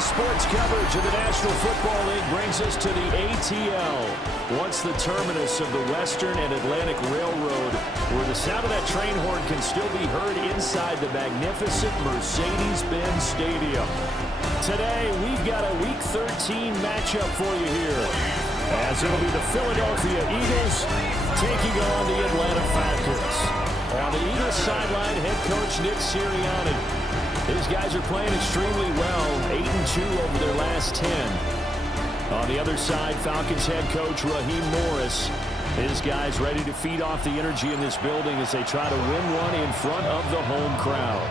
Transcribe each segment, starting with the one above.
Sports coverage of the National Football League brings us to the ATL. Once the terminus of the Western and Atlantic Railroad, where the sound of that train horn can still be heard inside the magnificent Mercedes-Benz Stadium. Today, we've got a Week 13 matchup for you here, as it'll be the Philadelphia Eagles taking on the Atlanta Falcons. On the Eagles sideline, head coach Nick Sirianni. These guys are playing extremely well, 8-2 over their last 10. On the other side, Falcons head coach Raheem Morris. His guys ready to feed off the energy in this building as they try to win one in front of the home crowd.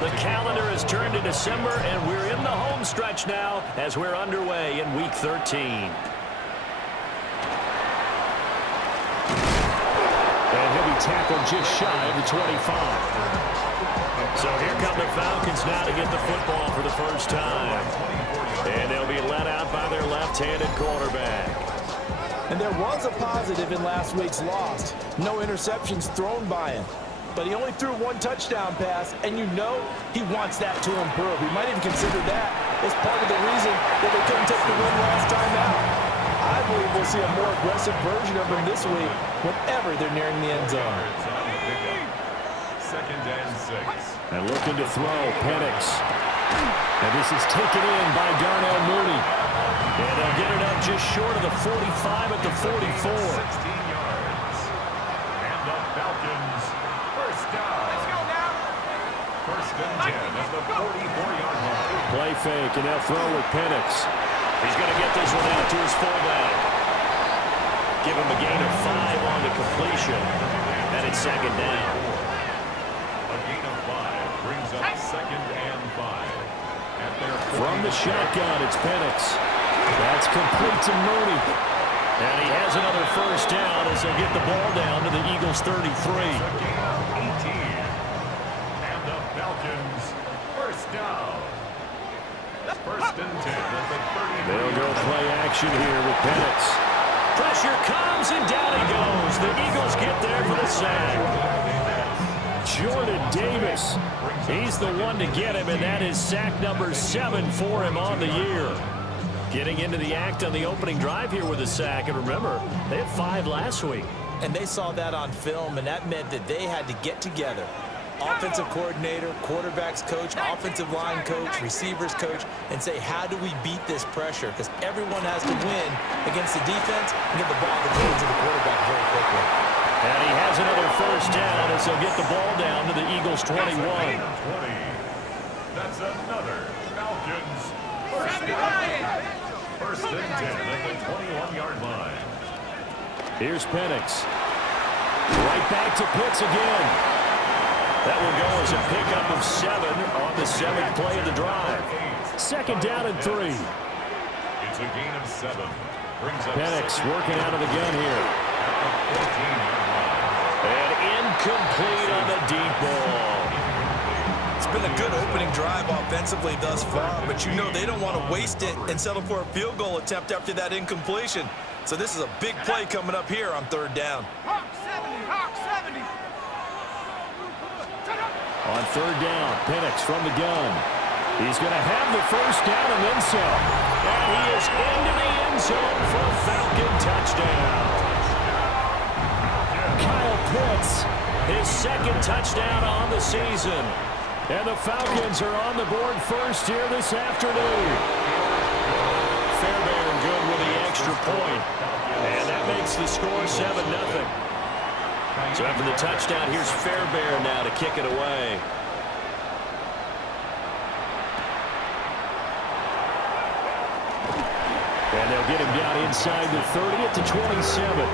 The calendar has turned to December, and we're in the home stretch now as we're underway in Week 13. Tackled just shy of the 25. So here come the Falcons now to get the football for the first time. And they'll be let out by their left-handed quarterback. And there was a positive in last week's loss. No interceptions thrown by him. But he only threw one touchdown pass, and you know he wants that to improve. He might even consider that as part of the reason that they couldn't take the win last time out. I believe we'll see a more aggressive version of him this week whenever they're nearing the end zone. Second and 6. And looking to throw, Penix. And this is taken in by Darnell Mooney. And they'll get it up just short of the 45 at the 44. 16 yards. And the Falcons, first down. Let's go now. First and 10 at the 44-yard line. Play fake, and they'll throw with Penix. He's going to get this one out to his fullback. Give him a gain of 5 on the completion. And it's second down. A gain of 5 brings up second and 5. At their From the shotgun, it's Penix. That's complete to Mooney. And he has another first down as they'll get the ball down to the Eagles' 33. 18. And the Falcons, first down. First and 10 at the 30. They'll go play action here with Penix. Pressure comes, and down he goes. The Eagles get there for the sack. Jordan Davis, he's the one to get him, and that is sack number 7 for him on the year. Getting into the act on the opening drive here with a sack, and remember, they had 5 last week. And they saw that on film, and that meant that they had to get together. Offensive coordinator, quarterbacks coach, offensive line coach, receivers coach, and say, how do we beat this pressure? Because everyone has to win against the defense and get the ball to the hands of the quarterback very quickly. And he has another first down as they'll get the ball down to the Eagles' 21. That's another Falcons first down. First and 10 at the 21-yard line. Here's Penix. Right back to Pitts again. That will go as a pickup of 7 on the 7th play of the drive. Second down and 3. It's a gain of 7. Brings up Penix working out of the gun here. And incomplete on the deep ball. It's been a good opening drive offensively thus far, but you know they don't want to waste it and settle for a field goal attempt after that incompletion. So this is a big play coming up here on third down. Hawk 70, Hawk 70. On third down, Penix from the gun. He's going to have the first down and then some. And he is into the end zone for a Falcon touchdown. Kyle Pitts, his second touchdown on the season. And the Falcons are on the board first here this afternoon. Fairbairn good with the extra point. And that makes the score 7-0. So after the touchdown, here's Fairbairn now to kick it away. And they'll get him down inside the 30 at the 27.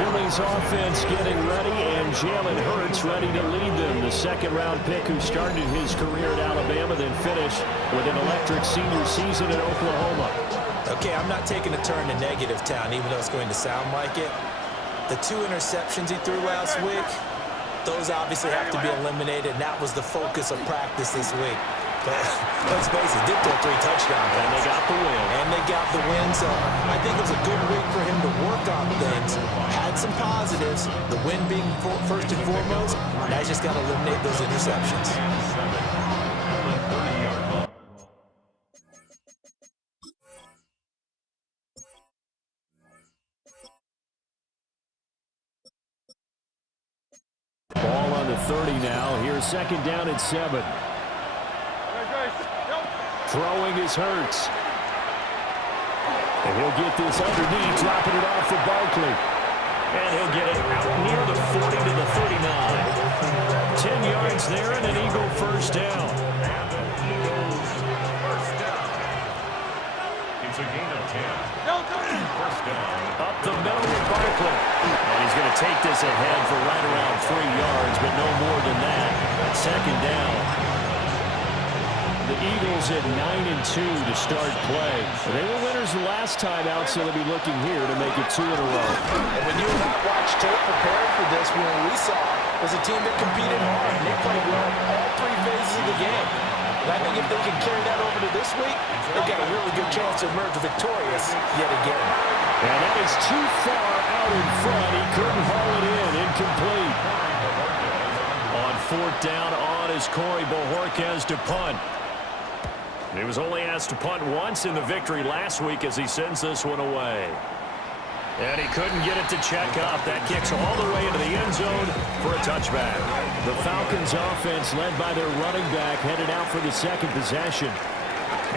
Philly's offense getting ready, and Jalen Hurts ready to lead them. The second-round pick who started his career at Alabama, then finished with an electric senior season in Oklahoma. Okay, I'm not taking a turn to negative town, even though it's going to sound like it. The 2 interceptions he threw last week, those obviously have to be eliminated, and that was the focus of practice this week. But let's face it, did throw 3 touchdowns. And they got the win. So I think it was a good week for him to work on things. Had some positives, the win being first and foremost. Now he's just got to eliminate those interceptions. 30 now. Here's second down and 7. Throwing is Hurts. And he'll get this underneath, dropping it off for Barkley. And he'll get it out near the 40 to the 39. 10 yards there and an Eagle first down. It's a gain of 10. First down. Up the middle with Barkley. And he's going to take this ahead for right around 3 yards, but no more than that. Second down. The Eagles at 9-2 to start play. They were winners the last time out, so they'll be looking here to make it 2 in a row. And when you and I watched tape preparing for this, what we saw was a team that competed hard. And they played well all 3 phases of the game. And I think if they can carry that over to this week, they've got a really good chance to emerge victorious yet again. And that is too far out in front. He couldn't haul it in. Incomplete. On 4th down on is Corey Bojorquez to punt. He was only asked to punt once in the victory last week as he sends this one away. And he couldn't get it to check up. That kicks all the way into the end zone for a touchback. The Falcons offense, led by their running back, headed out for the second possession.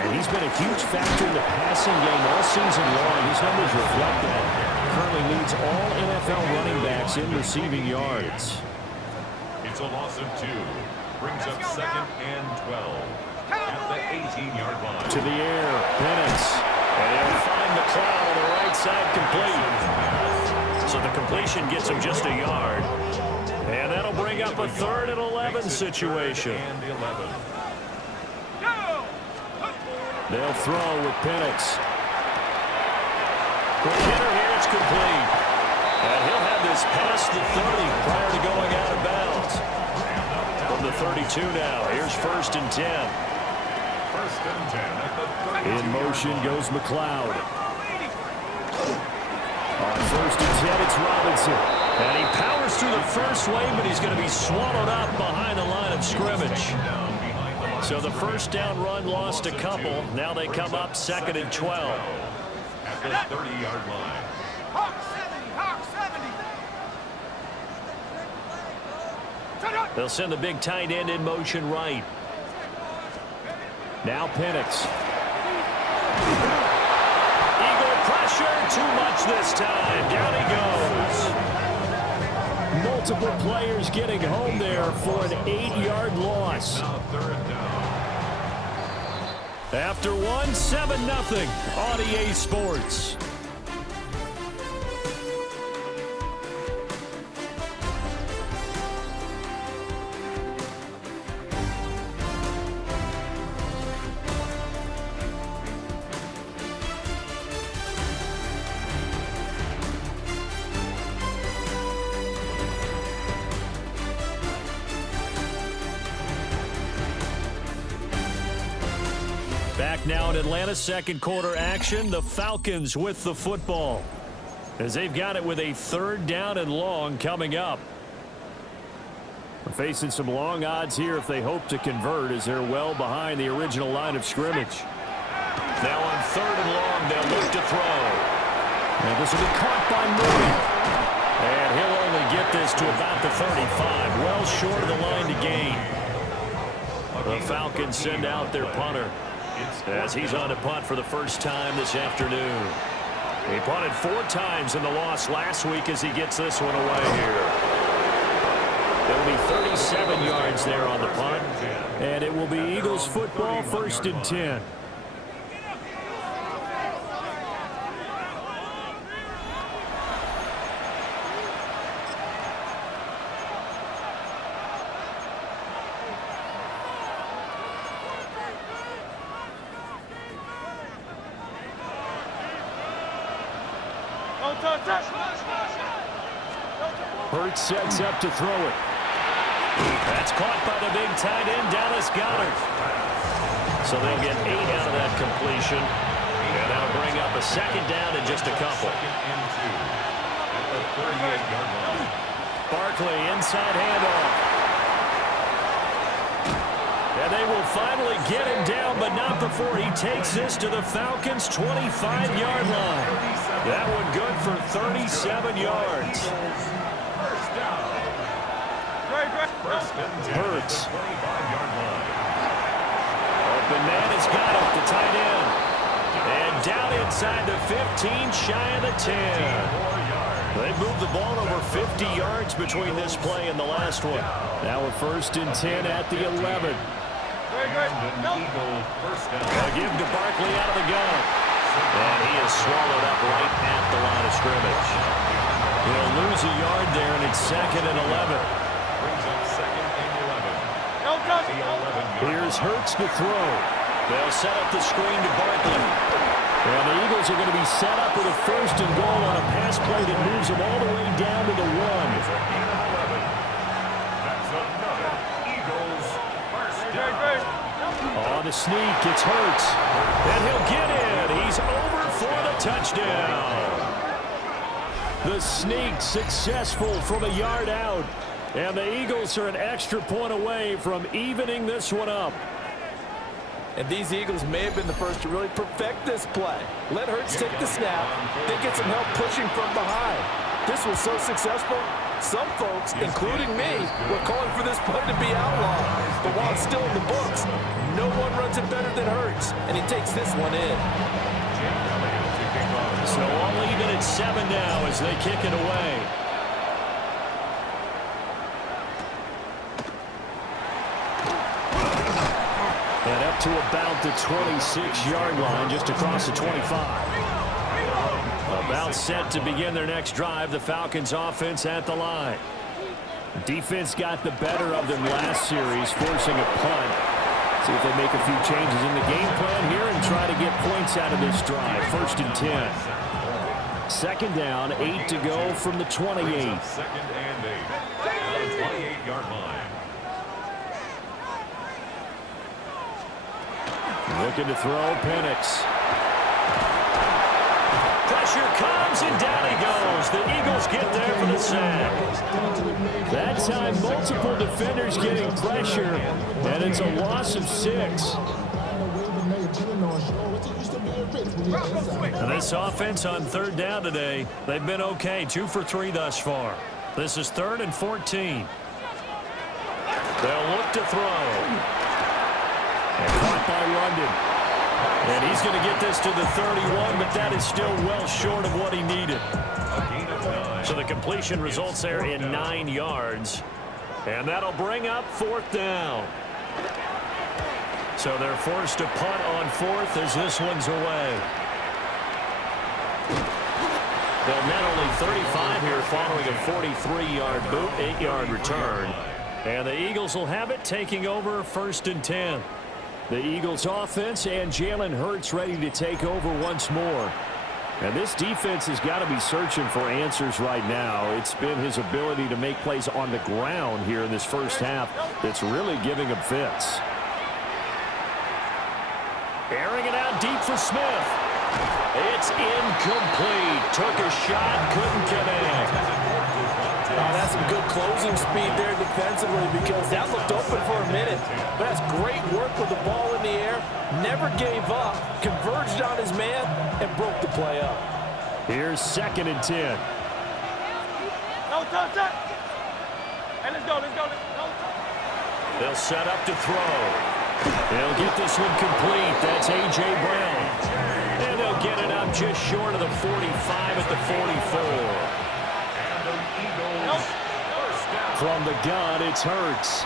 And he's been a huge factor in the passing game all season long. His numbers reflect that. Currently leads all NFL running backs in receiving yards. It's a loss of 2. Brings up second and 12. At the 18-yard line. To the air, Penix. And he'll find the crowd on the right side complete. So the completion gets him just a yard. And that'll bring up a 3rd and 11 situation. They'll throw with Penix. Quick hitter here, it's complete. And he'll have this past the 30 prior to going out of bounds. From the 32 now, here's 1st and 10. First and 10 at the 32. In motion goes McLeod. On 1st and 10, it's Robinson. And he powers through the first wave, but he's going to be swallowed up behind the line of scrimmage. So the first down run lost a couple. Now they come up 2nd and 12. At the 30-yard line. Hawk 70. They'll send the big tight end in motion right. Now Penix. Eagle pressure, too much this time. Down he goes. Multiple players getting home there for an 8-yard loss. Now 3rd down. After 1, 7-0 on EA Sports. Back now in Atlanta, second quarter action. The Falcons with the football as they've got it with a 3rd down and long coming up. We're facing some long odds here if they hope to convert as they're well behind the original line of scrimmage. Now on 3rd and long, they'll look to throw. And this will be caught by Moody. And he'll only get this to about the 35, well short of the line to gain. The Falcons send out their punter as he's on to punt for the first time this afternoon. He punted 4 times in the loss last week as he gets this one away here. There'll be 37 yards there on the punt, and it will be Eagles football, 1st and 10. Hurts sets up to throw it. That's caught by the big tight end, Dallas Goedert. So they'll get 8 out of that completion. And that'll bring up a 2nd down in just a couple. 2nd and 2 at the 38-yard line. Barkley, inside handoff. And they will finally get him down, but not before he takes this to the Falcons' 25-yard line. That one good for 37 yards. First down. Great. First and 10 Hurts. at the 25-yard line. Open man has got it, the tight end. And down inside the 15, shy of the 10. They moved the ball over 50 yards between this play and the last one. Now a first and 10 at the 11. They'll give to Barkley out of the gun. And he is swallowed up right at the line of scrimmage. He'll lose a yard there, and it's second and 11. Brings up second and 11. Here's Hurts to throw. They'll set up the screen to Barkley. And the Eagles are going to be set up with a first and goal on a pass play that moves them all the way down to the 1. That's another Eagles first down. On the sneak, it's Hurts. And he'll get in. He's over for the touchdown. The sneak successful from a yard out. And the Eagles are an extra point away from evening this one up. And these Eagles may have been the first to really perfect this play. Let Hurts take the snap, then get some help pushing from behind. This was so successful, some folks, including me, were calling for this play to be outlawed. But while it's still in the books, no one runs it better than Hurts, and he takes this one in. So all even at 7 now as they kick it away. And up to about the 26-yard line, just across the 25. About set to begin their next drive, the Falcons offense at the line. Defense got the better of them last series, forcing a punt. See if they make a few changes in the game plan here and try to get points out of this drive. First and 10. Second down, 8 to go from the 28. Second and 8. The 28-yard line. Looking to throw, Penix. Pressure comes, and down he goes. The Eagles get there for the sack. That time, multiple defenders getting pressure, and it's a loss of 6. And this offense on third down today, they've been okay, 2 for 3 thus far. This is 3rd and 14. They'll look to throw. And caught by London. And he's going to get this to the 31, but that is still well short of what he needed. So the completion results there in 9 yards. And that'll bring up 4th down. So they're forced to punt on 4th as this one's away. They'll net only 35 here following a 43-yard boot, 8-yard return. And the Eagles will have it, taking over 1st and 10. The Eagles offense and Jalen Hurts ready to take over once more. And this defense has got to be searching for answers right now. It's been his ability to make plays on the ground here in this first half that's really giving him fits. Airing it out deep for Smith. It's incomplete. Took a shot, couldn't connect. That's some good closing speed there defensively because that looked open for a minute. But that's great work with the ball in the air. Never gave up. Converged on his man and broke the play up. Here's 2nd and 10. No touch it. And let's go. They'll set up to throw. They'll get this one complete. That's A.J. Brown. And they'll get it up just short of the 45 at the 44. From the gun, it's Hurts.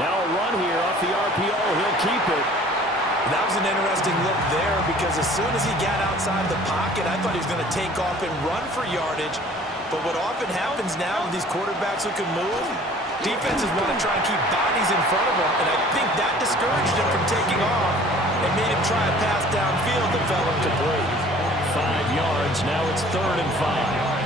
Now a run here off the RPO. He'll keep it. That was an interesting look there because as soon as he got outside the pocket, I thought he was going to take off and run for yardage. But what often happens now with these quarterbacks who can move, defenses want to try and keep bodies in front of them. And I think that discouraged him from taking off and made him try a pass downfield that fell incomplete. 5 yards. Now it's 3rd and 5.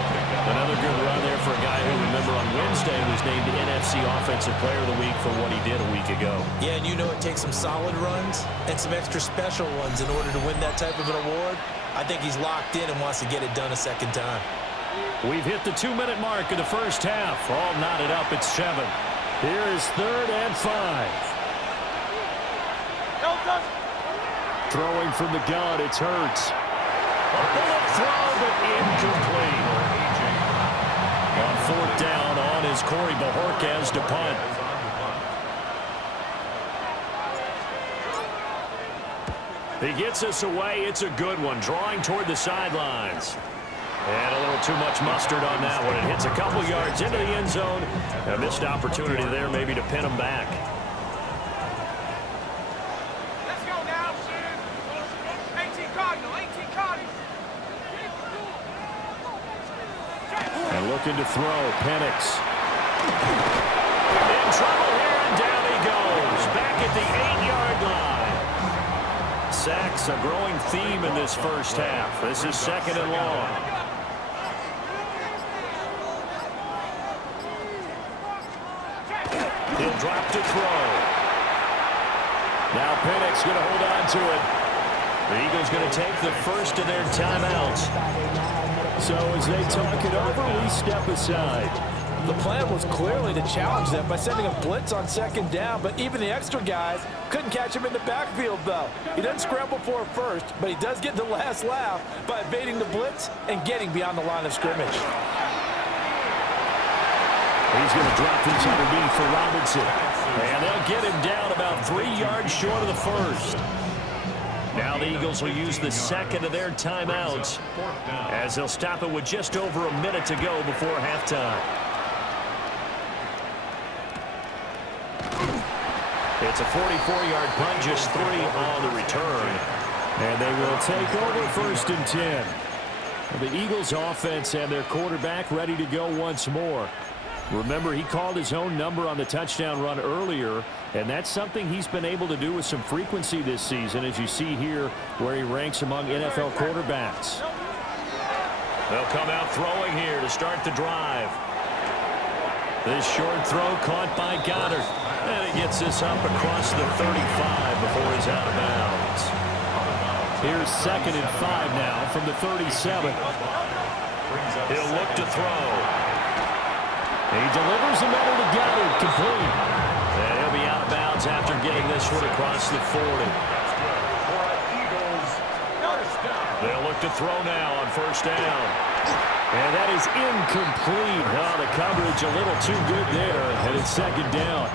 Another good run there for a guy who, remember, on Wednesday was named the NFC Offensive Player of the Week for what he did a week ago. Yeah, and you know it takes some solid runs and some extra special ones in order to win that type of an award. I think he's locked in and wants to get it done a second time. We've hit the 2-minute mark of the first half. All knotted up at 7. Here is 3rd and 5. Throwing from the gun, it's Hurts. A bullet throw, but incomplete. On 4th down on is Corey Bojorquez to punt. He gets us away. It's a good one, drawing toward the sidelines. And a little too much mustard on that one. It hits a couple yards into the end zone. A missed opportunity there maybe to pin him back. Let's go now. 18 Cardinal, 18 Cardinal. And looking to throw, Penix. In trouble here, and down he goes. Back at the 8-yard line. Sacks, a growing theme in this first half. This is 2nd and long. He'll drop to throw. Now Penix going to hold on to it. The Eagles going to take the first of their timeouts. So as they talk it over, we step aside. The plan was clearly to challenge them by sending a blitz on 2nd down, but even the extra guys couldn't catch him in the backfield, though. He doesn't scramble for it first, but he does get the last laugh by evading the blitz and getting beyond the line of scrimmage. He's going to drop this underneath for Robinson. And they'll get him down about 3 yards short of the first. Now the Eagles will use the second of their timeouts as they'll stop it with just over a minute to go before halftime. It's a 44-yard punt, just 3 on the return. And they will take over 1st and 10. The Eagles offense and their quarterback ready to go once more. Remember, he called his own number on the touchdown run earlier, and that's something he's been able to do with some frequency this season, as you see here where he ranks among NFL quarterbacks. They'll come out throwing here to start the drive. This short throw caught by Goddard. And he gets this up across the 35 before he's out of bounds. Here's 2nd and 5 now from the 37. He'll look to throw. He delivers the middle to Goddard, complete. And he'll be out of bounds after getting this one across the 40. They'll look to throw now on 1st down. And that is incomplete. Oh, the coverage a little too good there, and it's 2nd down.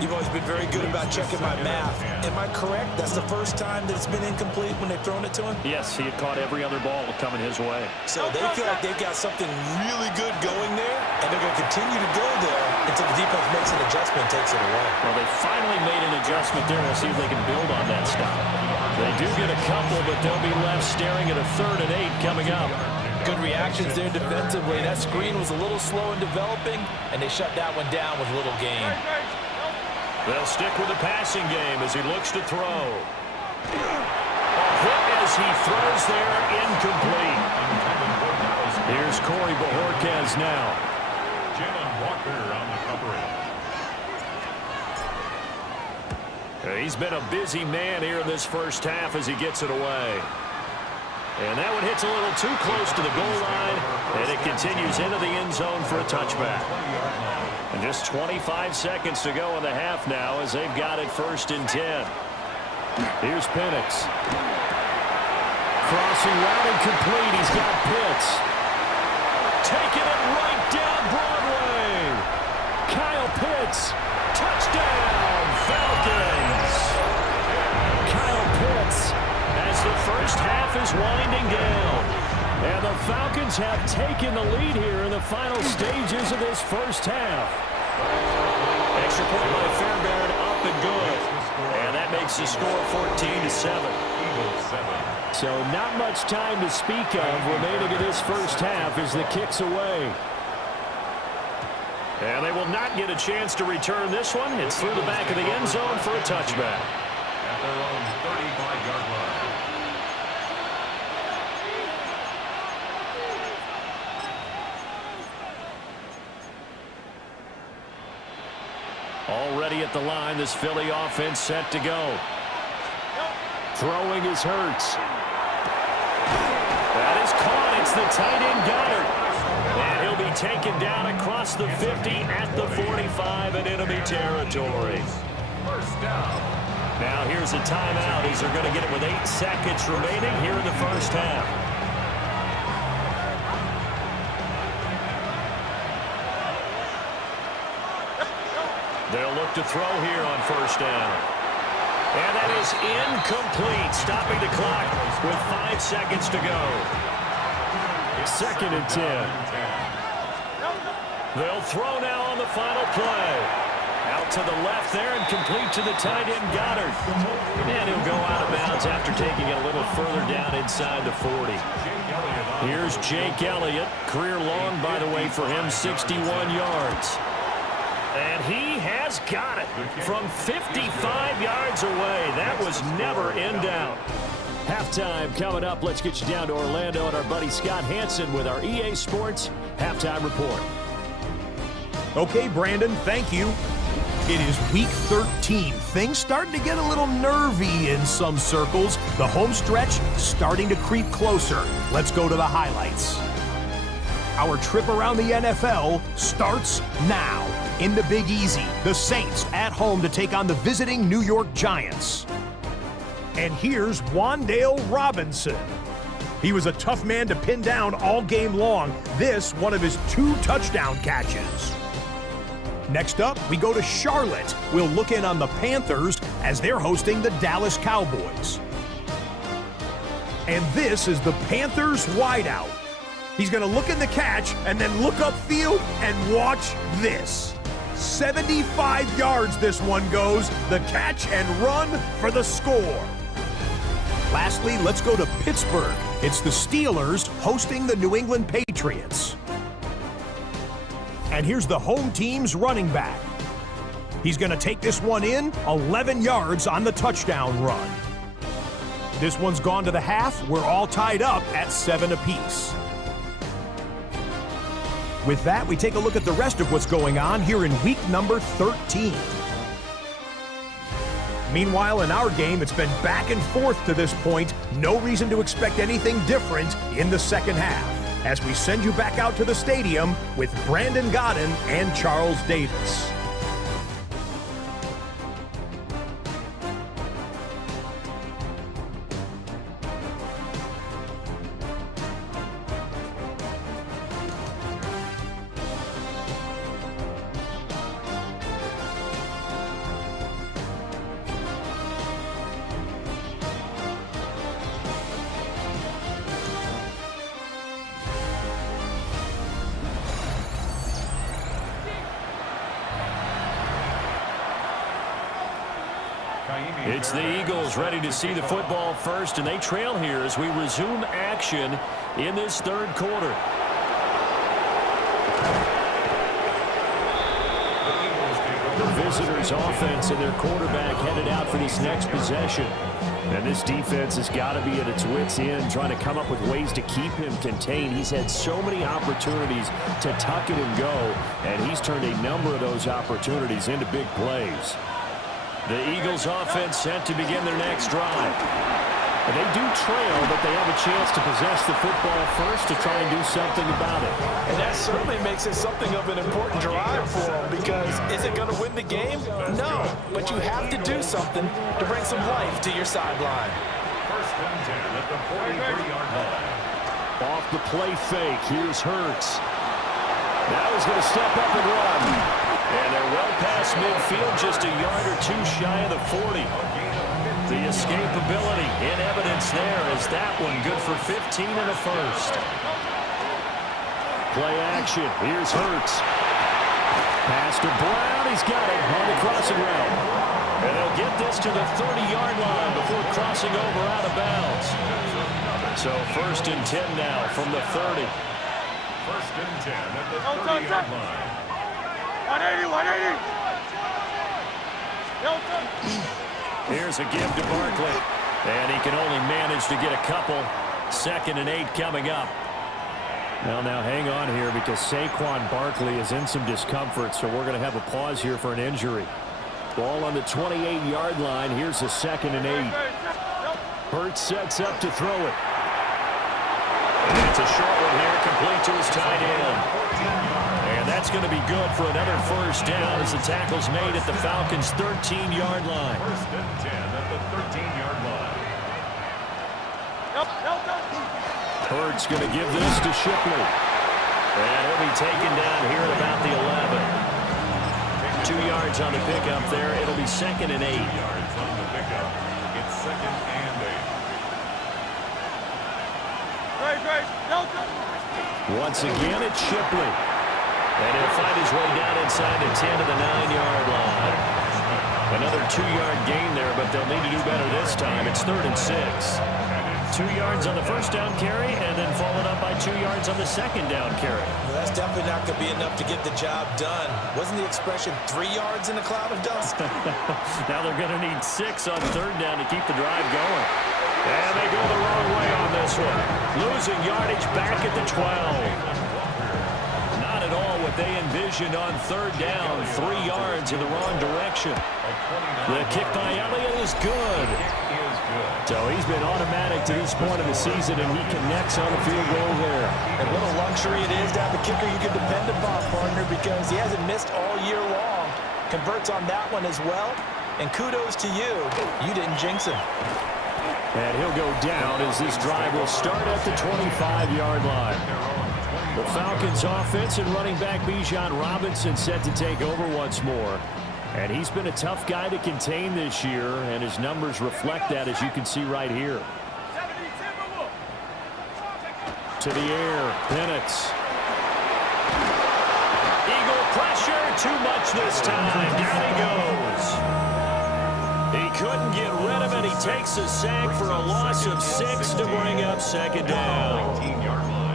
You've always been very good about checking my math. Am I correct? That's the first time that it's been incomplete when they've thrown it to him? Yes, he had caught every other ball coming his way. So they feel like they've got something really good going there, and they're going to continue to go there until the defense makes an adjustment and takes it away. Well, they finally made an adjustment there. We'll see if they can build on that stop. They do get a couple, but they'll be left staring at a 3rd and 8 coming up. Good reactions there defensively. That screen was a little slow in developing, and they shut that one down with little gain. They'll stick with the passing game as he looks to throw. A hit as he throws there, incomplete. Here's Corey Bojorquez now. Jalen Walker on the coverage. He's been a busy man here in this first half as he gets it away. And that one hits a little too close to the goal line, and it continues into the end zone for a touchback. And just 25 seconds to go in the half now as they've got it 1st and 10. Here's Penix. Crossing route incomplete. He's got Pitts. Taking it right down Broadway. Kyle Pitts. Touchdown, Falcons. Kyle Pitts as the first half is winding down. And the Falcons have taken the lead here in the final stages of this first half. Extra point by Fairbairn, up and good. And that makes the score 14-7. So not much time to speak of remaining in this first half as the kick's away. And they will not get a chance to return this one. It's through the back of the end zone for a touchback. At their own 35-yard line. Already at the line, this Philly offense set to go. Throwing is Hurts. That is caught. It's the tight end Goddard. And he'll be taken down across the 50 at the 45 in enemy territory. 1st down. Now here's a timeout as they're going to get it with 8 seconds remaining here in the first half. They'll look to throw here on 1st down. And that is incomplete, stopping the clock with 5 seconds to go. 2nd and 10. They'll throw now on the final play. Out to the left there and complete to the tight end, Goddard. And he'll go out of bounds after taking it a little further down inside the 40. Here's Jake Elliott. Career long, by the way, for him, 61 yards. And he has got it from 55 yards away. That was never in doubt. Halftime coming up. Let's get you down to Orlando and our buddy Scott Hansen with our EA Sports Halftime Report. Okay, Brandon, thank you. It is week 13. Things starting to get a little nervy in some circles. The home stretch starting to creep closer. Let's go to the highlights. Our trip around the NFL starts now. In the Big Easy, the Saints at home to take on the visiting New York Giants. And here's Wan'Dale Robinson. He was a tough man to pin down all game long. This, one of his 2 touchdown catches. Next up, we go to Charlotte. We'll look in on the Panthers as they're hosting the Dallas Cowboys. And this is the Panthers wideout. He's going to look in the catch and then look upfield and watch this. 75 yards this one goes. The catch and run for the score. Lastly, let's go to Pittsburgh. It's the Steelers hosting the New England Patriots. And here's the home team's running back. He's going to take this one in, 11 yards on the touchdown run. This one's gone to the half. We're all tied up at 7 apiece. With that, we take a look at the rest of what's going on here in week number 13. Meanwhile, in our game, it's been back and forth to this point. No reason to expect anything different in the second half, as we send you back out to the stadium with Brandon Godden and Charles Davis. It's the Eagles ready to see the football first, and they trail here as we resume action in this third quarter. The visitors' offense and their quarterback headed out for this next possession. And this defense has got to be at its wits' end, trying to come up with ways to keep him contained. He's had so many opportunities to tuck it and go, and he's turned a number of those opportunities into big plays. The Eagles offense set to begin their next drive. And they do trail, but they have a chance to possess the football first to try and do something about it. And that certainly makes it something of an important drive for them, because is it going to win the game? No, but you have to do something to bring some life to your sideline. First and 10 at the 43-yard line. Off the play fake, here's Hurts. Now he's going to step up and run. And they're well past midfield, just a yard or 2 shy of the 40. The escapability in evidence there as that one good for 15 and a first. Play action. Here's Hurts. Pass to Brown. He's got it on the crossing route. And they'll get this to the 30-yard line before crossing over out of bounds. So first and 10 now from the 30. First and 10 at the 30-yard line. 180, 180. Here's a give to Barkley. And he can only manage to get a couple. 2nd and 8 coming up. Well, now hang on here because Saquon Barkley is in some discomfort, so we're going to have a pause here for an injury. Ball on the 28-yard line. Here's a 2nd and 8. Hurts sets up to throw it. And it's a short one here, complete to his tight end. And that's going to be good for another first down as the tackle's made at the Falcons' 13-yard line. First and 10 at the 13-yard line. Hurts going to give this to Shipley. And he'll be taken down here at about the 11. 2 yards on the pickup there. It'll be 2nd and 8. 2 yards on the pickup. second and 8. Once again, it's Shipley. And he'll find his way down inside the 10 to the 9-yard line. Another 2-yard gain there, but they'll need to do better this time. It's 3rd and 6. 2 yards on the first down carry, and then followed up by 2 yards on the second down carry. Well, that's definitely not going to be enough to get the job done. Wasn't the expression 3 yards in a cloud of dust? Now they're going to need 6 on 3rd down to keep the drive going. And they go the wrong way on this one. Losing yardage back at the 12. Not at all what they envisioned on 3rd down. 3 yards in the wrong direction. The kick by Elliott is good. So he's been automatic to this point of the season, and he connects on the field goal there. And what a luxury it is to have a kicker you can depend upon, partner, because he hasn't missed all year long. Converts on that one as well. And kudos to you. You didn't jinx him. And he'll go down as this drive will start at the 25-yard line. The Falcons offense and running back Bijan Robinson set to take over once more. And he's been a tough guy to contain this year, and his numbers reflect that, as you can see right here. To the air, Penix. Eagle pressure, too much this time. Down he goes. He couldn't get rid of it. He takes a sack for a loss of 6 to bring up 2nd down. 19-yard line.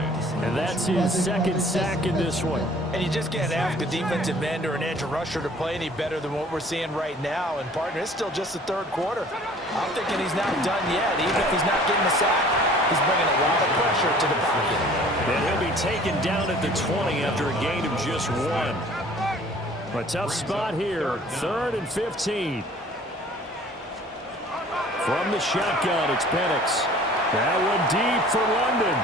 And that's his 2nd sack in this one. And you just can't ask a defensive end or an edge rusher to play any better than what we're seeing right now. And, partner, it's still just the 3rd quarter. I'm thinking he's not done yet. Even if he's not getting the sack, he's bringing a lot of pressure to the pocket. And he'll be taken down at the 20 after a gain of just 1. A tough spot here. 3rd and 15. From the shotgun, it's Penix. That one deep for London.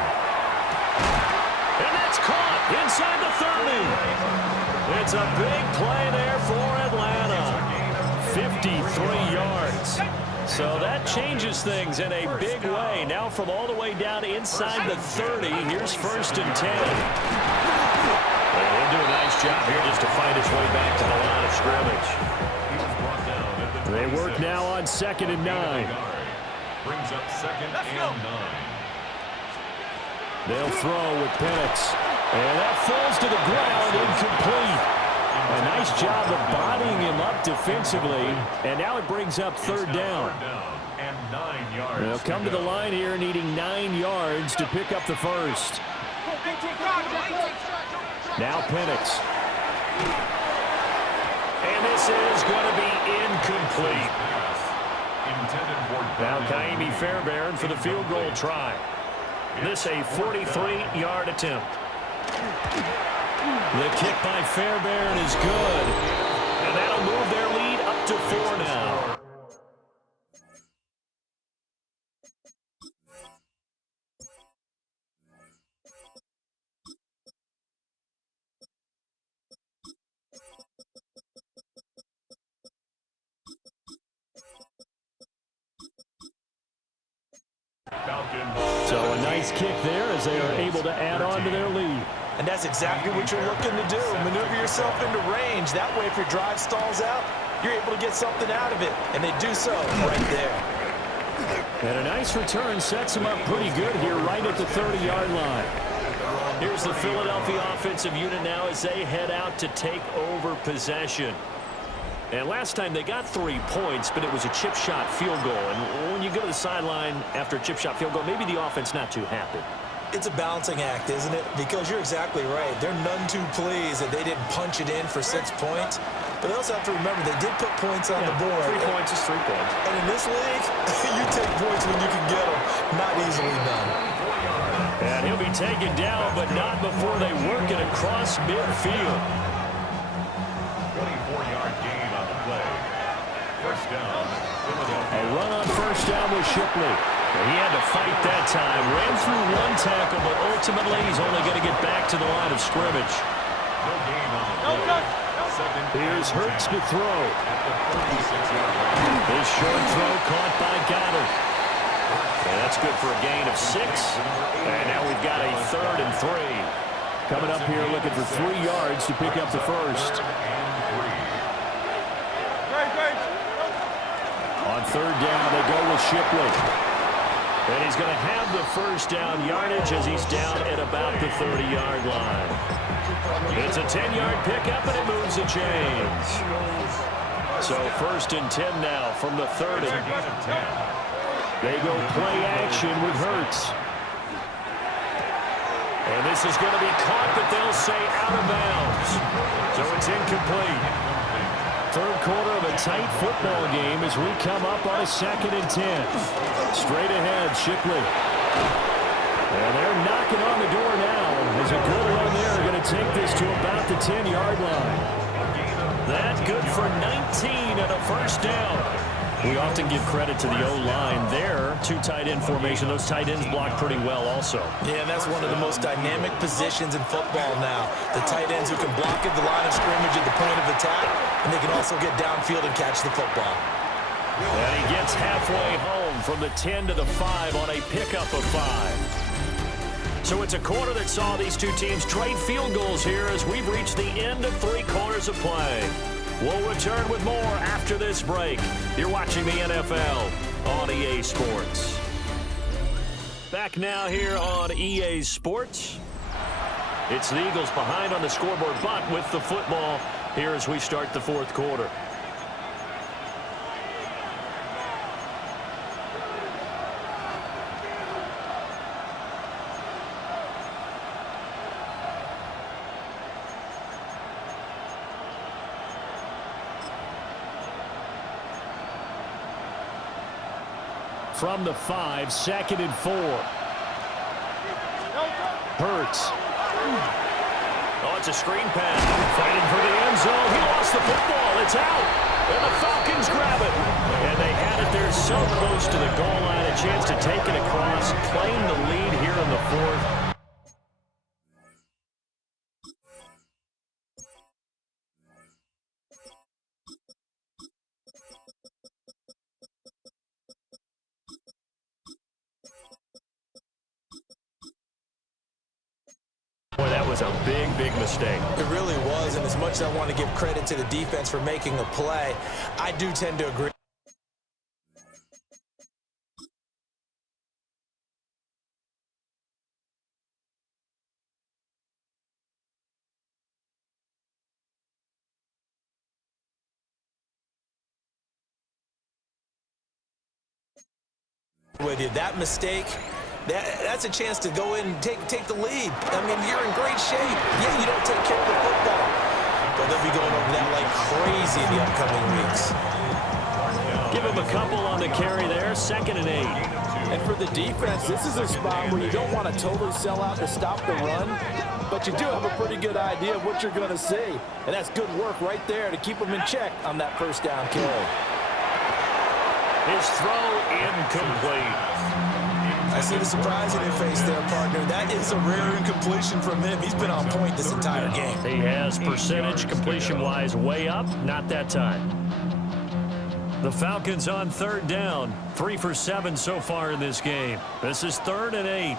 And that's caught inside the 30. It's a big play there for Atlanta. 53 yards. So that changes things in a big way. Now from all the way down inside the 30, here's 1st and 10. And he'll do a nice job here just to find his way back to the line of scrimmage. They work now on 2nd and 9. Brings up 2nd and 9. They'll throw with Penix. And that falls to the ground, incomplete. A nice job of bodying him up defensively. And now it brings up 3rd down. And 9 yards. They'll come to the line here needing 9 yards to pick up the first. Now Penix. And this is going to be incomplete. Now Kaimi Fairbairn for the field goal try. This a 43-yard attempt. The kick by Fairbairn is good. And that'll move their lead up to 4 now. So a nice kick there as they are able to add on to their lead. And that's exactly what you're looking to do. Maneuver yourself into range. That way, if your drive stalls out, you're able to get something out of it. And they do so right there. And a nice return sets them up pretty good here right at the 30-yard line. Here's the Philadelphia offensive unit now as they head out to take over possession. And last time they got 3 points, but it was a chip shot field goal. And when you go to the sideline after a chip shot field goal, maybe the offense not too happy. It's a balancing act, isn't it? Because you're exactly right. They're none too pleased that they didn't punch it in for 6 points. But they also have to remember they did put points on the board. 3 points is 3 points. And in this league, you take points when you can get them. Not easily done. And he'll be taken down, but not before they work it across midfield. 24-yard gain on the play. First down, Philadelphia. A run on first down with Shipley. He had to fight that time. Ran through 1 tackle, but ultimately he's only going to get back to the line of scrimmage. No gain on the play. Here's Hurts to throw. At the 46-yard line. His short throw caught by Goddard. And that's good for a gain of 6. And now we've got a 3rd and 3. Coming up here looking for 3 yards to pick up the first. On third down, they go with Shipley. And he's going to have the first down yardage as he's down at about the 30-yard line. It's a 10-yard pickup, and it moves the chains. So first and 10 now from the 30. They go play action with Hurts. And this is going to be caught, but they'll say out of bounds. So it's incomplete. Third quarter of a tight football game as we come up on a 2nd and 10. Straight ahead, Shipley. And they're knocking on the door now. There's a good run there. Going to take this to about the 10-yard line. That's good for 19 and a first down. We often give credit to the O-line there. 2 tight end formation. Those tight ends block pretty well also. Yeah, and that's one of the most dynamic positions in football now. The tight ends who can block at the line of scrimmage at the point of attack, and they can also get downfield and catch the football. And he gets halfway home from the 10 to the 5 on a pickup of 5. So it's a quarter that saw these two teams trade field goals here as we've reached the end of 3 quarters of play. We'll return with more after this break. You're watching the NFL on EA Sports. Back now here on EA Sports. It's the Eagles behind on the scoreboard, but with the football here as we start the 4th quarter. From the 5, 2nd and 4. Hurts. Oh, it's a screen pass. Fighting for the end zone. He lost the football. It's out. And the Falcons grab it. And they had it there so close to the goal line. A chance to take it across. Claim the lead here in the 4th. Boy, that was a big, big mistake. It really was, and as much as I want to give credit to the defense for making a play, I do tend to agree. With you, that mistake, that's a chance to go in and take the lead. I mean, you're in great shape. Yeah, you don't take care of the football, but they'll be going over that like crazy in the upcoming weeks. Give him a couple on the carry there, 2nd and 8. And for the defense, this is a spot where you don't want to totally sell out to stop the run, but you do have a pretty good idea of what you're going to see. And that's good work right there to keep them in check on that first down carry. His throw incomplete. I see the surprise in your face there, partner. That is a rare incompletion from him. He's been on point this entire game. He has percentage completion-wise way up, not that time. The Falcons on 3rd down, 3 for 7 so far in this game. This is 3rd and 8.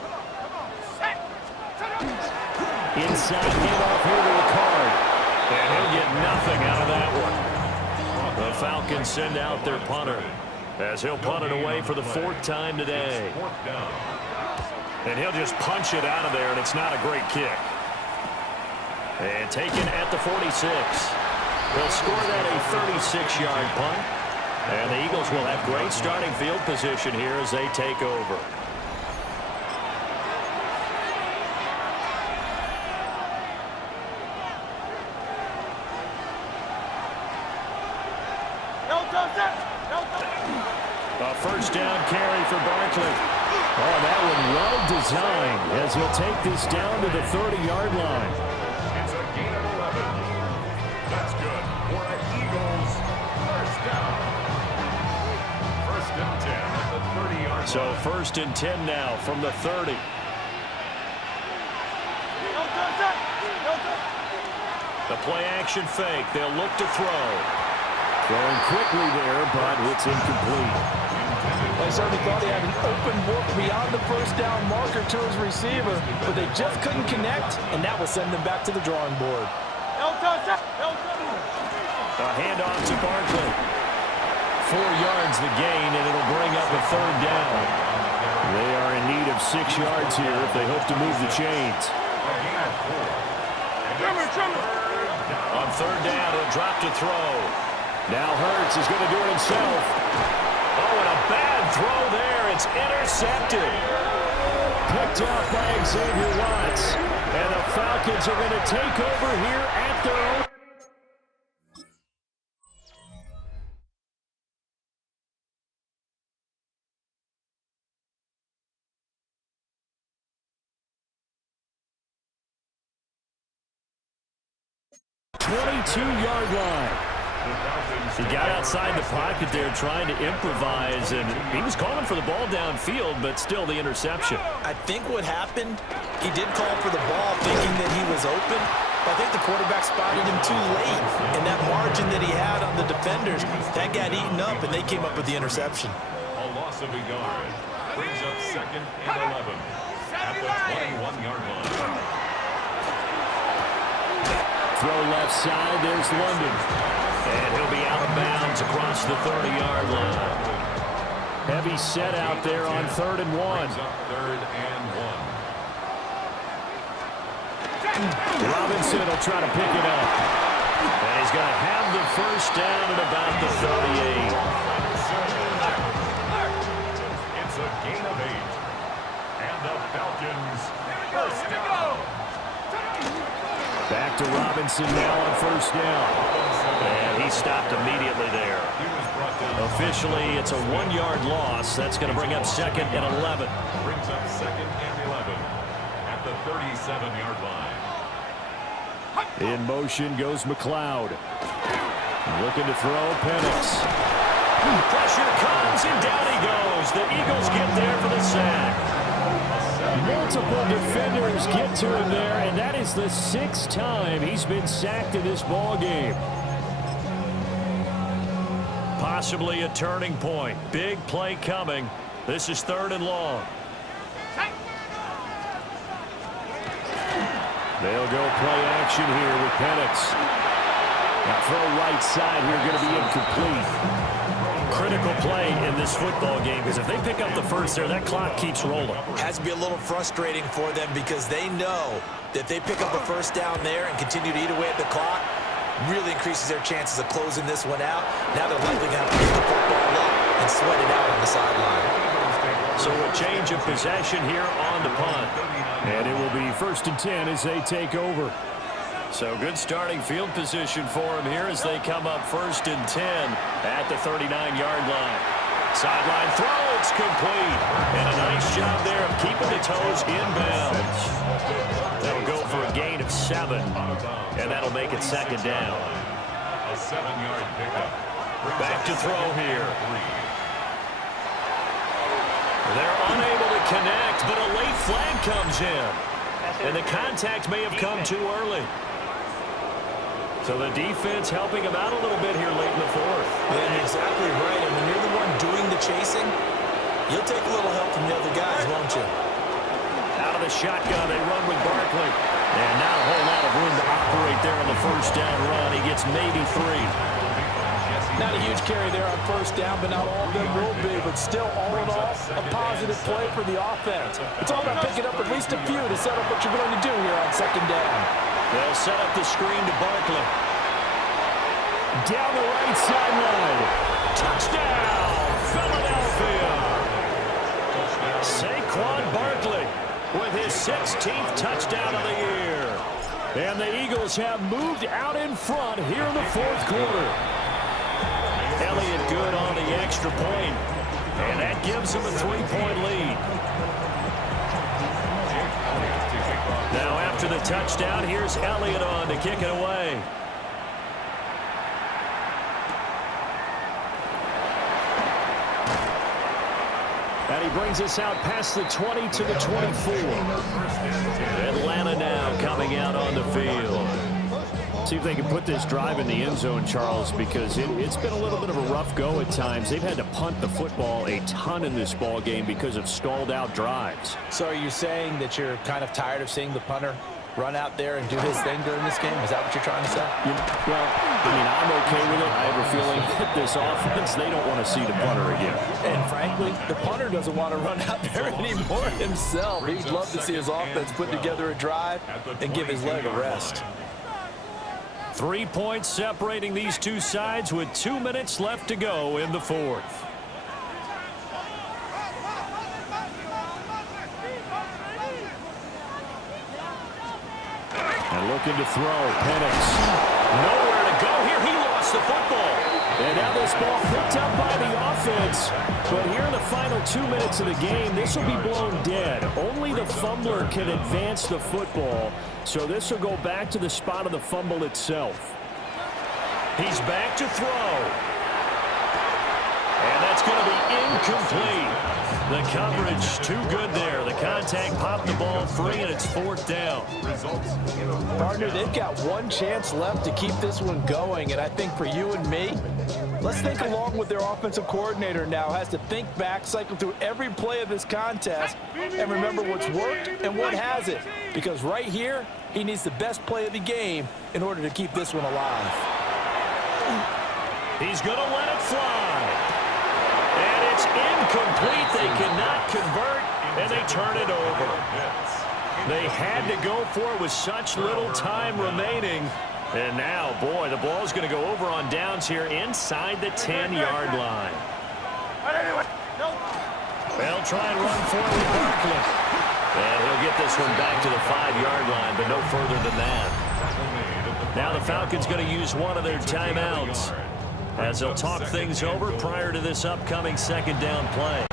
Inside handoff here to Ricard. And he'll get nothing out of that one. The Falcons send out their punter as he'll punt it away for the 4th time today. And he'll just punch it out of there, and it's not a great kick. And taken at the 46. They'll score that a 36-yard punt. And the Eagles will have great starting field position here as they take over. A first down carry for Barkley. Oh, that one well designed as he'll take this down to the 30-yard line. It's a gain of 11. That's good for the Eagles. First down. 1st and 10 at the 30-yard line. So 1st and 10 now from the 30. The play action fake. They'll look to throw. Throwing quickly there, but it's incomplete. I certainly thought he had an open look beyond the first down marker to his receiver, but they just couldn't connect, and that will send them back to the drawing board. A handoff to Barkley. 4 yards the gain, and it'll bring up a 3rd down. They are in need of 6 yards here if they hope to move the chains. On 3rd down, he'll drop to throw. Now Hurts is going to do it himself. Oh, and a bad throw there. It's intercepted. Picked off by Xavier Watts. And the Falcons are going to take over here at their own. Yard line. He got outside the pocket there trying to improvise, and he was calling for the ball downfield, but still the interception. I think what happened, he did call for the ball thinking that he was open, but I think the quarterback spotted him too late, and that margin that he had on the defenders, that got eaten up, and they came up with the interception. A loss of a yard brings up 2nd and 11 at the 21-yard line. Throw left side, there's London. And he'll be out of bounds across the 30-yard line. Heavy set out there on 3rd and 1. 3rd and 1. Robinson will try to pick it up. And he's going to have the 1st down at about the 38. It's a gain of 8. And the Falcons 1st down. Back to Robinson now on 1st down. And he stopped immediately there. Officially, it's a 1-yard loss. That's going to bring up 2nd and 11. Brings up 2nd and 11 at the 37-yard line. In motion goes McLeod. Looking to throw Penix. Pressure comes, and down he goes. The Eagles get there for the sack. Multiple defenders get to him there, and that is the 6th time he's been sacked in this ball game. Possibly a turning point. Big play coming. This is 3rd and long. They'll go play action here with Penix. Now throw right side here, going to be incomplete. Critical play in this football game, because if they pick up the 1st there, that clock keeps rolling. Has to be a little frustrating for them because they know that they pick up a 1st down there and continue to eat away at the clock, really increases their chances of closing this one out. Now they're likely going to have to pick the football up and sweat it out on the sideline. So a change of possession here on the punt. And it will be 1st and 10 as they take over. So good starting field position for him here as they come up 1st and 10 at the 39-yard line. Sideline throw, it's complete. And a nice job there of keeping the toes inbounds. That'll go for a gain of 7. And that'll make it 2nd down. A 7-yard pickup. Back to throw here. They're unable to connect, but a late flag comes in. And the contact may have come too early. So the defense helping him out a little bit here late in the 4th. Yeah, exactly right. And when you're the one doing the chasing, you'll take a little help from the other guys, won't you? Out of the shotgun, they run with Barkley. And not a whole lot of room to operate there on the 1st down run. He gets maybe 3. Not a huge carry there on 1st down, but not all of them will be. But still, all in all, a positive play for the offense. It's all about picking up at least a few to set up what you're going to do here on 2nd down. They'll set up the screen to Barkley. Down the right sideline. Touchdown, Philadelphia. Saquon Barkley with his 16th touchdown of the year. And the Eagles have moved out in front here in the 4th quarter. Elliott good on the extra point. And that gives him a 3-point lead. Now after the touchdown, here's Elliott on to kick it away. And he brings us out past the 20 to the 24. Atlanta now coming out on the field. See if they can put this drive in the end zone, Charles, because it's been a little bit of a rough go at times. They've had to punt the football a ton in this ball game because of stalled out drives. So are you saying that you're kind of tired of seeing the punter run out there and do his thing during this game? Is that what you're trying to say? Well, I mean, I'm okay with it. I have a feeling that this offense, they don't want to see the punter again. And frankly, the punter doesn't want to run out there anymore himself. He'd love to see his offense put together a drive and give his leg a rest. 3 points separating these two sides with 2 minutes left to go in the fourth. And looking to throw, Penix. Nowhere to go here. He lost the football. And now this ball picked up by the offense. But here in the final 2 minutes of the game, this will be blown dead. Only the fumbler can advance the football. So this will go back to the spot of the fumble itself. He's back to throw. And that's going to be incomplete. The coverage too good there. The contact popped the ball free, and it's fourth down. Partner, they've got one chance left to keep this one going, and I think for you and me, let's think along with their offensive coordinator now. Has to think back, cycle through every play of this contest, and remember what's worked and what hasn't. Because right here, he needs the best play of the game in order to keep this one alive. He's going to let it fly. And it's incomplete. They cannot convert, and they turn it over. They had to go for it with such little time remaining. And now, boy, the ball's going to go over on downs here inside the 10-yard line. They'll try and run forward with Barkley. And he'll get this one back to the 5-yard line, but no further than that. Now the Falcons going to use one of their timeouts as they'll talk things over prior to this upcoming second down play.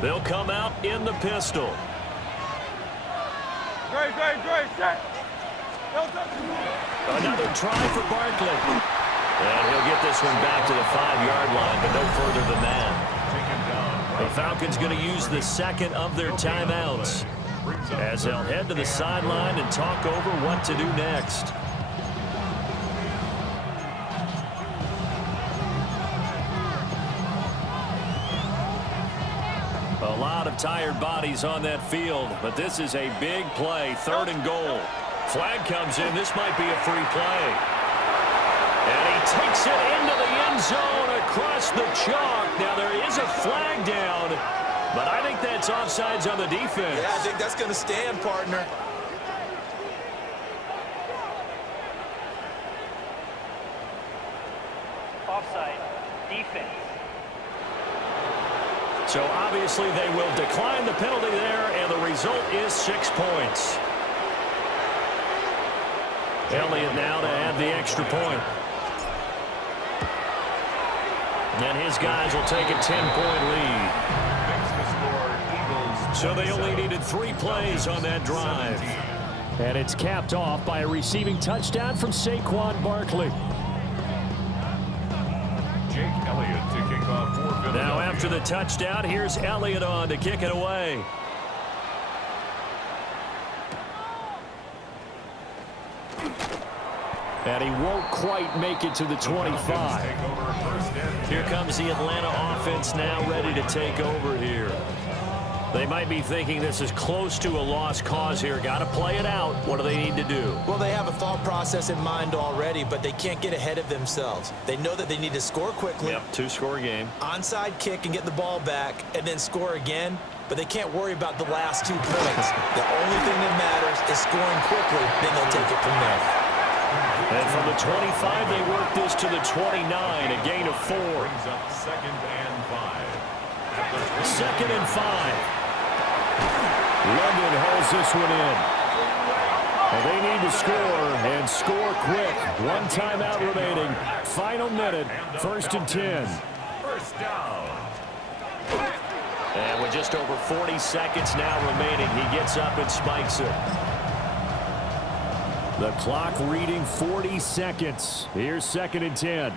They'll come out in the pistol. Set. Another try for Barkley. And he'll get this one back to the 5-yard line, but no further than that. The Falcons going to use the second of their timeouts as they'll head to the sideline and talk over what to do next. A lot of tired bodies on that field, but this is a big play, 3rd and goal. Flag comes in. This might be a free play. And he takes it into the end zone across the chalk. Now there is a flag down, but I think that's offsides on the defense. Yeah, I think that's going to stand, partner. Offside. Defense. So obviously they will decline the penalty there, and the result is 6 points. Elliott now to add the extra point. And his guys will take a 10-point lead. So they only needed 3 plays on that drive. And it's capped off by a receiving touchdown from Saquon Barkley. Jake Elliott to kick off for Philadelphia. Now after the touchdown, here's Elliott on to kick it away. And he won't quite make it to the 25. Here comes the Atlanta offense now ready to take over here. They might be thinking this is close to a lost cause here. Got to play it out. What do they need to do? Well, they have a thought process in mind already, but they can't get ahead of themselves. They know that they need to score quickly. Yep, 2-score game. Onside kick and get the ball back and then score again, but they can't worry about the last 2 points. The only thing that matters is scoring quickly, then they'll take it from there. And from the 25, they work this to the 29, a gain of 4. Brings up 2nd and 5. 2nd and 5. London holds this one in. And they need to score, and score quick. 1 timeout remaining. Final minute, 1st and 10. First down. And with just over 40 seconds now remaining, he gets up and spikes it. The clock reading 40 seconds. Here's 2nd and 10.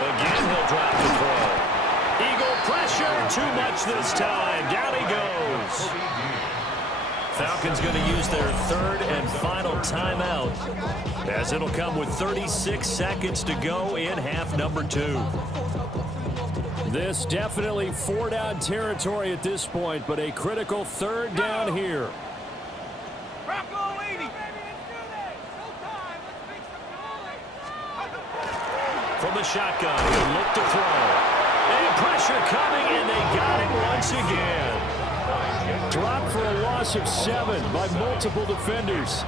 Again, he'll drop the throw. Eagle pressure, too much this time. Down he goes. Falcons going to use their 3rd and final timeout, as it'll come with 36 seconds to go in half number 2. This definitely four-down territory at this point, but a critical third down here. From the shotgun, he'll look to throw. And pressure coming, and they got it once again. Dropped for a loss of 7 by multiple defenders.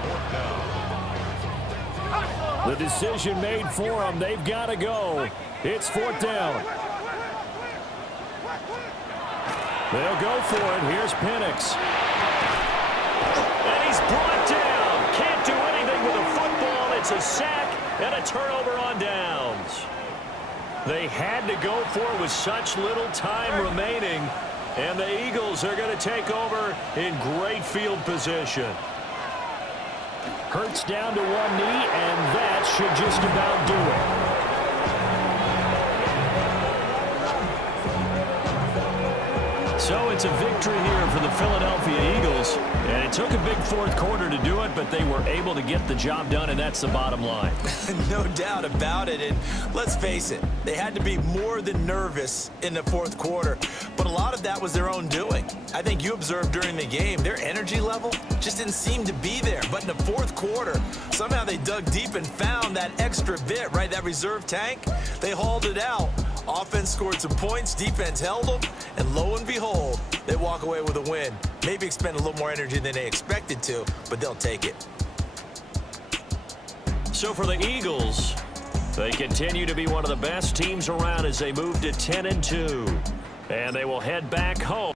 The decision made for them. They've got to go. It's 4th down. They'll go for it. Here's Penix. And he's brought down. Can't do anything with a football. It's a sack and a turnover on downs. They had to go for it with such little time remaining. And the Eagles are going to take over in great field position. Hurts down to one knee, and that should just about do it. So it's a victory here for the Philadelphia Eagles. And it took a big fourth quarter to do it, but they were able to get the job done, and that's the bottom line. No doubt about it. And let's face it, they had to be more than nervous in the fourth quarter. But a lot of that was their own doing. I think you observed during the game, their energy level just didn't seem to be there. But in the fourth quarter, somehow they dug deep and found that extra bit, right? That reserve tank. They hauled it out. Offense scored some points, defense held them, and lo and behold, they walk away with a win. Maybe expend a little more energy than they expected to, but they'll take it. So for the Eagles, they continue to be one of the best teams around as they move to 10-2. And they will head back home.